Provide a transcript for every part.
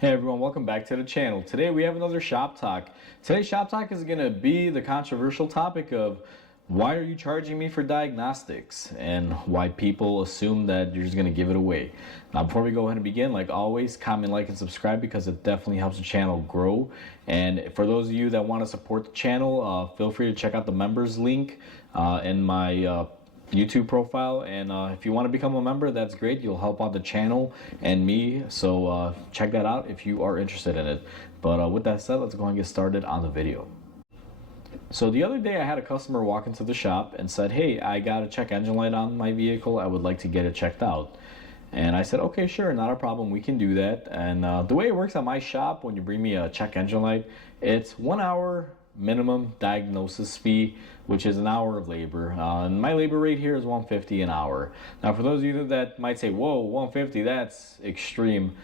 Hey everyone, welcome back to the channel. Today we have another shop talk. Today's shop talk is going to be the controversial topic of why are you charging me for diagnostics and why people assume that you're just going to give it away. Now before we go ahead and begin, like always, comment, like, and subscribe because it definitely helps the channel grow. And for those of you that want to support the channel, feel free to check out the members link in my YouTube profile, and if you want to become a member, that's great. You'll help out the channel and me, so check that out if you are interested in it. But with that said, let's go and get started on the video. So the other day I had a customer walk into the shop and said, hey, I got a check engine light on my vehicle, I would like to get it checked out. And I said, okay, sure, not a problem, we can do that. And the way it works at my shop, when you bring me a check engine light, it's 1 hour minimum diagnosis fee, which is an hour of labor. And my labor rate here is $150 an hour. Now, for those of you that might say, whoa, $150, that's extreme.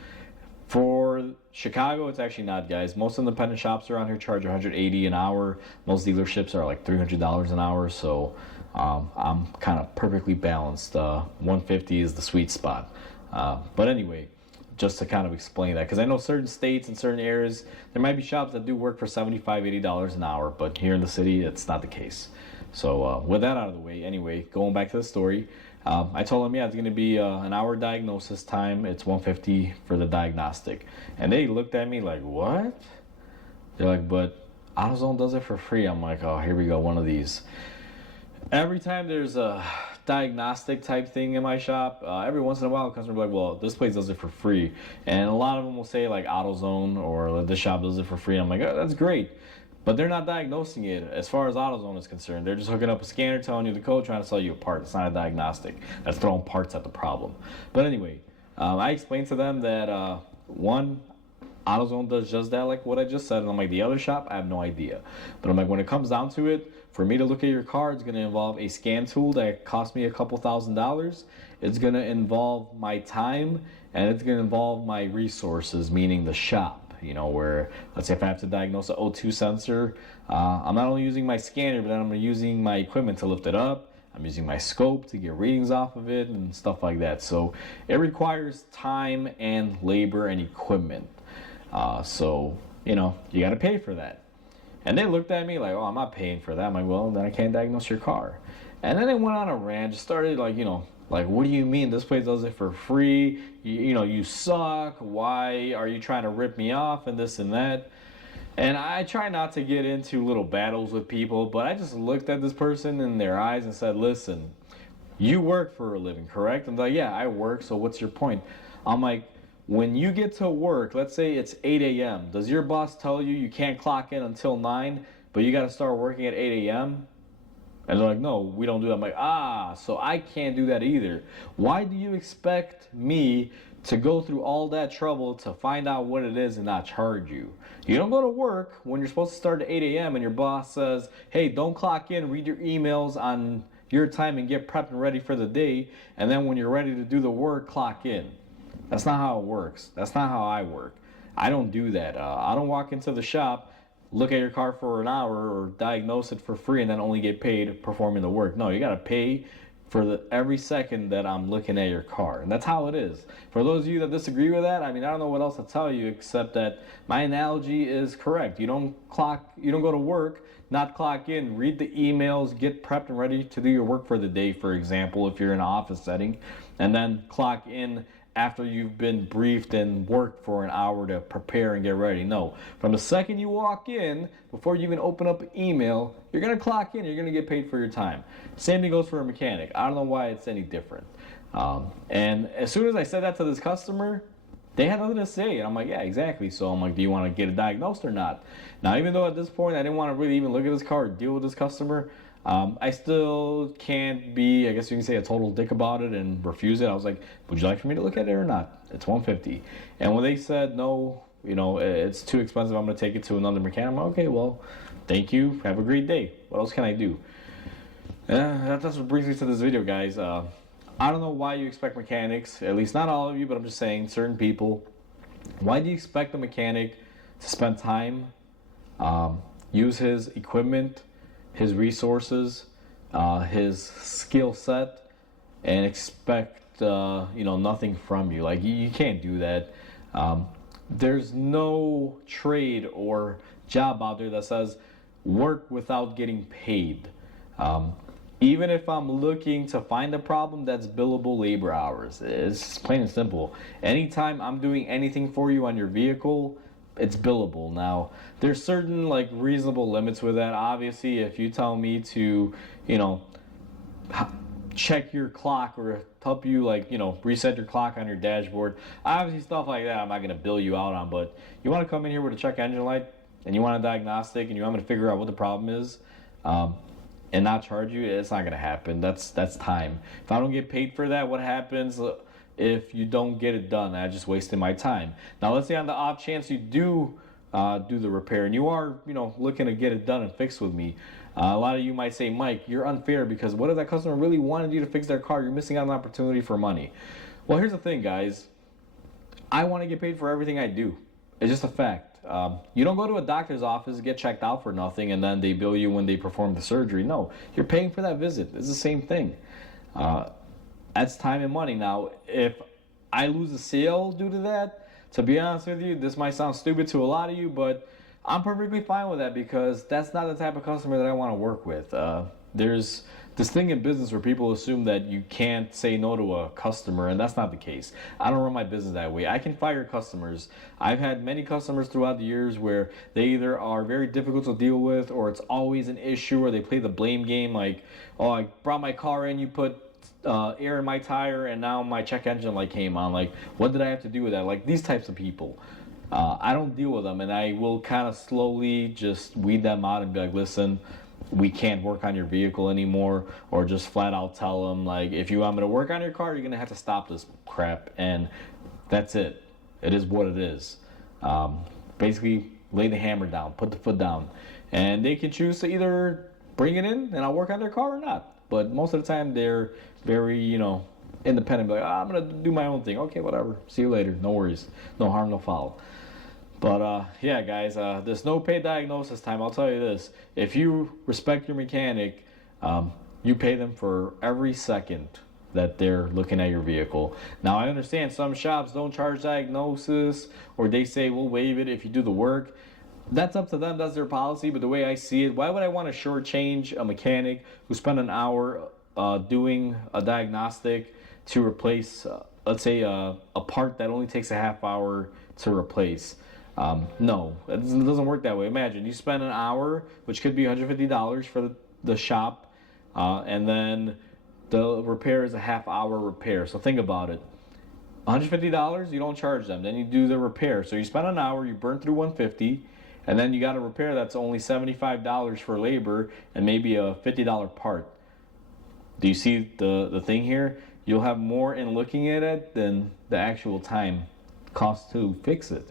For Chicago, it's actually not, guys. Most independent shops around here charge $180 an hour. Most dealerships are like $300 an hour. So I'm kind of perfectly balanced. $150 is the sweet spot. But anyway, just to kind of explain that, because I know certain states and certain areas, there might be shops that do work for $75, $80 an hour, but here in the city, it's not the case. So with that out of the way, anyway, going back to the story, I told them, yeah, it's going to be an hour diagnosis time. It's $150 for the diagnostic. And they looked at me like, what? They're like, but AutoZone does it for free. I'm like, oh, here we go, one of these. Every time there's a diagnostic type thing in my shop, every once in a while a customer will be like, well, this place does it for free. And a lot of them will say like AutoZone or this shop does it for free. I'm like, oh, that's great. But they're not diagnosing it as far as AutoZone is concerned. They're just hooking up a scanner, telling you the code, trying to sell you a part. It's not a diagnostic. That's throwing parts at the problem. But anyway, I explained to them that one, AutoZone does just that, like what I just said. And I'm like, the other shop, I have no idea. But I'm like, when it comes down to it, for me to look at your car, it's going to involve a scan tool that cost me a couple $1,000s. It's going to involve my time, and it's going to involve my resources, meaning the shop. You know, where, let's say if I have to diagnose an O2 sensor, I'm not only using my scanner, but then I'm using my equipment to lift it up. I'm using my scope to get readings off of it and stuff like that. So it requires time and labor and equipment. So, you know, you got to pay for that. And they looked at me like, oh, I'm not paying for that. I'm like, well, then I can't diagnose your car. And then they went on a rant, just started like, you know, like, what do you mean this place does it for free? You know, you suck. Why are you trying to rip me off and this and that? And I try not to get into little battles with people, but I just looked at this person in their eyes and said, listen, you work for a living, correct? And they're like, yeah, I work, so what's your point? I'm like, when you get to work, let's say it's 8 a.m., does your boss tell you you can't clock in until 9, but you got to start working at 8 a.m.? And they're like, no, we don't do that. I'm like, so I can't do that either. Why do you expect me to go through all that trouble to find out what it is and not charge you? You don't go to work when you're supposed to start at 8 a.m. and your boss says, hey, don't clock in, read your emails on your time and get prepped and ready for the day. And then when you're ready to do the work, clock in. That's not how it works. That's not how I work. I don't do that. I don't walk into the shop, look at your car for an hour or diagnose it for free and then only get paid performing the work. No, you got to pay for every second that I'm looking at your car. And that's how it is. For those of you that disagree with that, I mean, I don't know what else to tell you except that my analogy is correct. You don't go to work, not clock in, read the emails, get prepped and ready to do your work for the day, for example, if you're in an office setting, and then clock in after you've been briefed and worked for an hour to prepare and get ready. No, from the second you walk in, before you even open up an email, you're gonna clock in, you're gonna get paid for your time. Same thing goes for a mechanic. I don't know why it's any different. And as soon as I said that to this customer, they had nothing to say. And I'm like, yeah, exactly. So I'm like, do you want to get it diagnosed or not? Now, even though at this point I didn't want to really even look at this car or deal with this customer, I still can't be, I guess you can say, a total dick about it and refuse it. I was like, would you like for me to look at it or not? It's $150. And when they said, no, you know, it's too expensive, I'm going to take it to another mechanic, I'm like, okay, well, thank you. Have a great day. What else can I do? That's what brings me to this video, guys. I don't know why you expect mechanics, at least not all of you, but I'm just saying certain people. Why do you expect a mechanic to spend time, use his equipment, his resources, his skill set, and expect nothing from you? Like, you can't do that. there's no trade or job out there that says work without getting paid. Um, Even if I'm looking to find a problem, that's billable labor hours. It's plain and simple. Anytime I'm doing anything for you on your vehicle, it's billable. Now, there's certain like reasonable limits with that. Obviously, if you tell me to, you know, check your clock or help you like reset your clock on your dashboard, obviously stuff like that I'm not going to bill you out on. But you want to come in here with a check engine light and you want a diagnostic and you want me to figure out what the problem is, and not charge you, it's not going to happen. That's time. If I don't get paid for that, what happens if you don't get it done? I just wasted my time. Now let's say on the off chance you do do the repair and you are looking to get it done and fixed with me, a lot of you might say, Mike, you're unfair because what if that customer really wanted you to fix their car? You're missing out on an opportunity for money. Well, here's the thing, guys. I want to get paid for everything I do. It's just a fact. You don't go to a doctor's office, get checked out for nothing, and then they bill you when they perform the surgery. No, you're paying for that visit. It's the same thing. That's time and money. Now, if I lose a sale due to that, to be honest with you, this might sound stupid to a lot of you, but I'm perfectly fine with that because that's not the type of customer that I want to work with. There's this thing in business where people assume that you can't say no to a customer, and that's not the case. I don't run my business that way. I can fire customers. I've had many customers throughout the years where they either are very difficult to deal with or it's always an issue or they play the blame game like, oh, I brought my car in, you put air in my tire, and now my check engine light came on. Like, what did I have to do with that? Like, these types of people. I don't deal with them, and I will kind of slowly just weed them out and be like, listen, we can't work on your vehicle anymore, or just flat out tell them, like, if you want me to work on your car, you're going to have to stop this crap, and that's it. It is what it is. Basically, lay the hammer down, put the foot down, and they can choose to either bring it in and I'll work on their car or not. But most of the time, they're very, independent. Like, I'm going to do my own thing. Okay, whatever. See you later. No worries. No harm, no foul. But yeah, guys, this no pay diagnosis time, I'll tell you this. If you respect your mechanic, you pay them for every second that they're looking at your vehicle. Now, I understand some shops don't charge diagnosis, or they say we'll waive it if you do the work. That's up to them. That's their policy. But the way I see it, why would I want to shortchange a mechanic who spent an hour doing a diagnostic to replace, let's say, a part that only takes a half hour to replace? No, it doesn't work that way. Imagine you spend an hour, which could be $150 for the shop, and then the repair is a half hour repair. So think about it. $150, you don't charge them. Then you do the repair. So you spend an hour, you burn through $150, and then you got a repair that's only $75 for labor and maybe a $50 part. Do you see the thing here? You'll have more in looking at it than the actual time cost to fix it.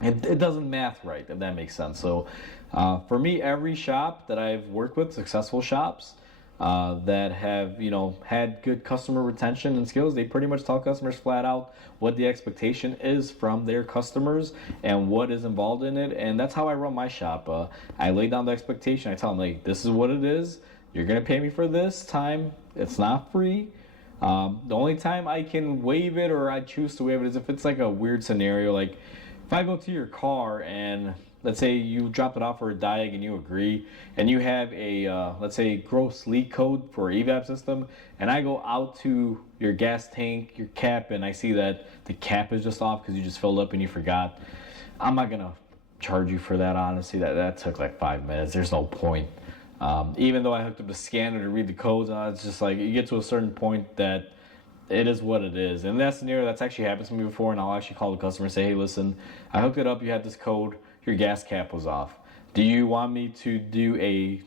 It doesn't math right, if that makes sense. So for me, every shop that I've worked with, successful shops, that have had good customer retention and skills, they pretty much tell customers flat out what the expectation is from their customers and what is involved in it, and that's how I run my shop. I lay down the expectation. I tell them, like, this is what it is. You're gonna pay me for this time. It's not free. The only time I can waive it, or I choose to waive it, is if it's like a weird scenario. Like if I go to your car and let's say you drop it off for a diag and you agree, and you have a let's say gross leak code for evap system, and I go out to your gas tank, your cap, and I see that the cap is just off because you just filled up and you forgot. I'm not gonna charge you for that. Honestly, that took like 5 minutes. There's no point. Even though I hooked up the scanner to read the codes, it's just like you get to a certain point that it is what it is. And that scenario, that's actually happened to me before, and I'll actually call the customer and say, hey, listen, I hooked it up, you had this code, your gas cap was off. Do you want me to do a,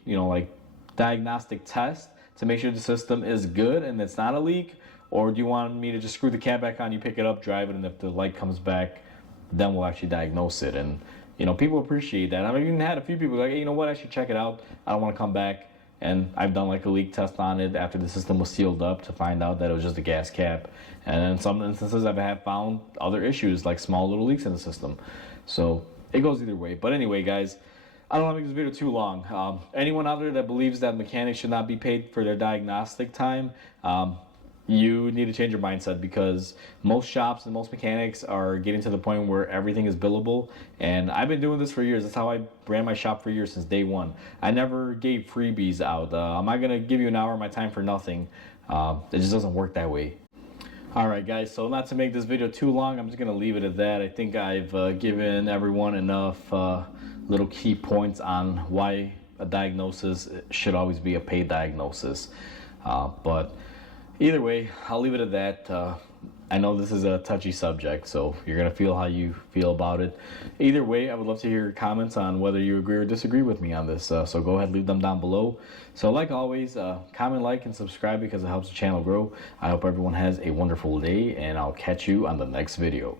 diagnostic test to make sure the system is good and it's not a leak? Or do you want me to just screw the cap back on, you pick it up, drive it, and if the light comes back, then we'll actually diagnose it. And, people appreciate that. I've even had a few people like, hey, you know what, I should check it out. I don't want to come back. And I've done like a leak test on it after the system was sealed up to find out that it was just a gas cap. And in some instances, I've found other issues like small little leaks in the system. So it goes either way. But anyway, guys, I don't want to make this video too anyone out there that believes that mechanics should not be paid for their diagnostic time, you need to change your mindset, because most shops and most mechanics are getting to the point where everything is billable. And I've been doing this for years. That's how I ran my shop for years, since day one. I never gave freebies out. I'm not gonna give you an hour of my time for nothing. It just doesn't work that way. Alright guys, so not to make this video too long, I'm just going to leave it at that. I think I've given everyone enough little key points on why a diagnosis should always be a paid diagnosis. But either way, I'll leave it at that. I know this is a touchy subject, so you're going to feel how you feel about it. Either way, I would love to hear your comments on whether you agree or disagree with me on this. So go ahead, leave them down below. So like always, comment, like, and subscribe, because it helps the channel grow. I hope everyone has a wonderful day, and I'll catch you on the next video.